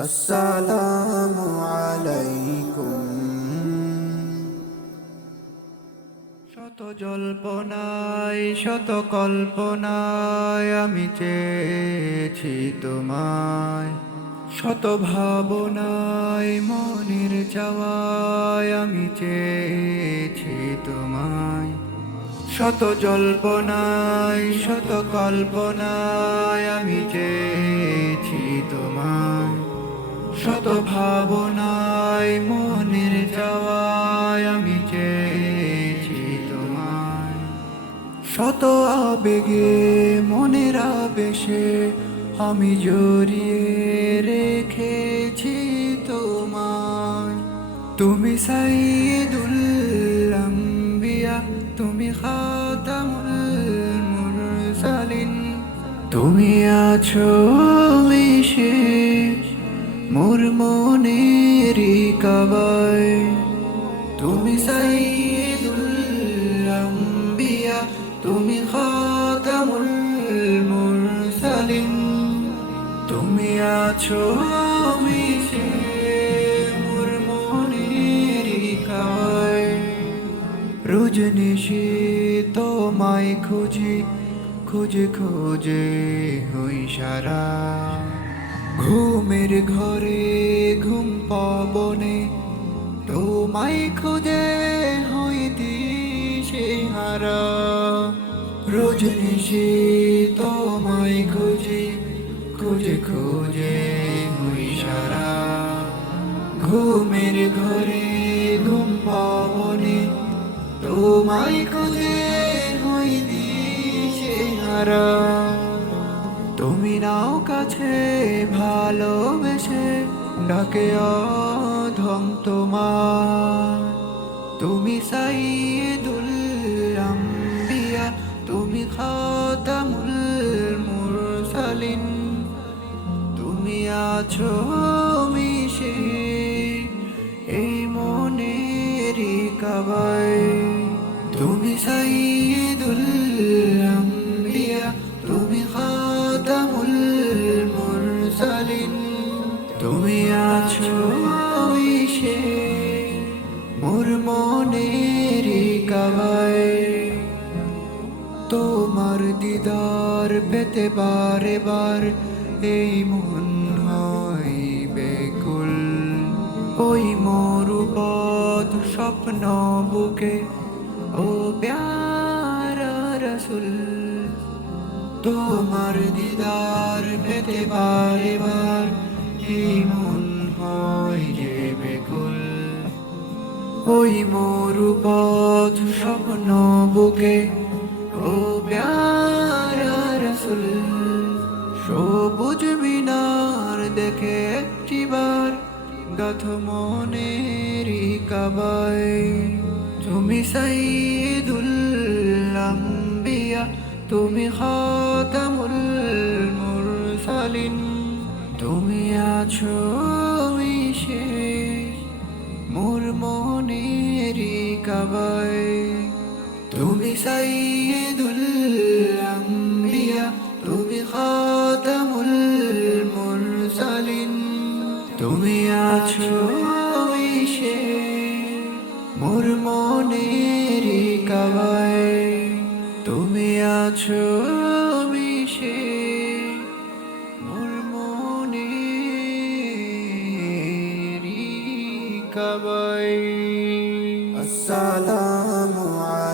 আসসালামু আলাইকুম। শত জল্পনায় শত কল্পনায় আমি চেয়েছি তোমায়, শত ভাবনায় মনের চাওয়ায় আমি চেয়েছি তোমায়। শত জল্পনায় শত কল্পনায় আমি চেয়েছি তোমায়, শত ভাবনায় মনের চাওয়ায় আমি চেয়েছি তোমায়। শত আবেগে মনের আবেশে আমি জড়িয়ে রেখেছি তোমায়। তুমি সাইয়্যিদুল আম্বিয়া, তুমি খাতামুল মুরসালিন, তুমি আছো মিশে মোর মনেরই কাবায়। তুমি সাইয়্যিদুল আম্বিয়া, তুমি খাতামুল মুরসালিন, তুমি আছো মিশে মোর মনেরই কাবায়। রোজ নিশি তোমায় খুঁজি, খুঁজে খুঁজে হই সারা। ঘুমের ঘরে ঘুম পাবনে তোমায় খুঁজে হই দিশেহারা। রোজ নিশি তোমায় খুঁজি, খুঁজে খুঁজে হই সারা। ঘুমের ঘরে ঘুম পাবনে তোমায় খুঁজে হই দিশেহারা। তুমি নাও কাছে ভালোবেসে ডাকে অধম তোমার। তুমি সাইয়্যিদুল আম্বিয়া, তুমি খাতামুল মুরসালিন, তুমি আছো মিশে এই মনেরই কাবায়। তুমি সাইয়্যিদুল আম্বিয়া, তুমি খাতামুল মুরসালিন, তুমি আছো মিশে মোর মনেরই কাবায়। তোমার দিদার পেতে বারে বার এই মন হয় বেকুল। ওই মরুপথ স্বপ্ন বুকে ও প্যারা রাসূল, তোমার দিদার পেতে বারে বার এই মন হয় যে বেকুল। ওই মরুপথ স্বপ্ন বুকে ও প্যারা রাসূল, সবুজ মিনার দেখে একটিবার গাথ মনেরই কাবায়। তুমি সাইয়্যিদুল আম্বিয়া, তুমি খাতামুল মুরসালিন, তুমি আছো মিশে মোর মনেরই কাবায়। তুমি সাইয়্যিদুল আম্বিয়া, তুমি খাতামুল মুরসালিন, তুমি আছো মিশে মোর মনেরই কাবায়। তুমি আছো মিশে মোর মনেরই কাবায়। আসসালামু আলাইকুম।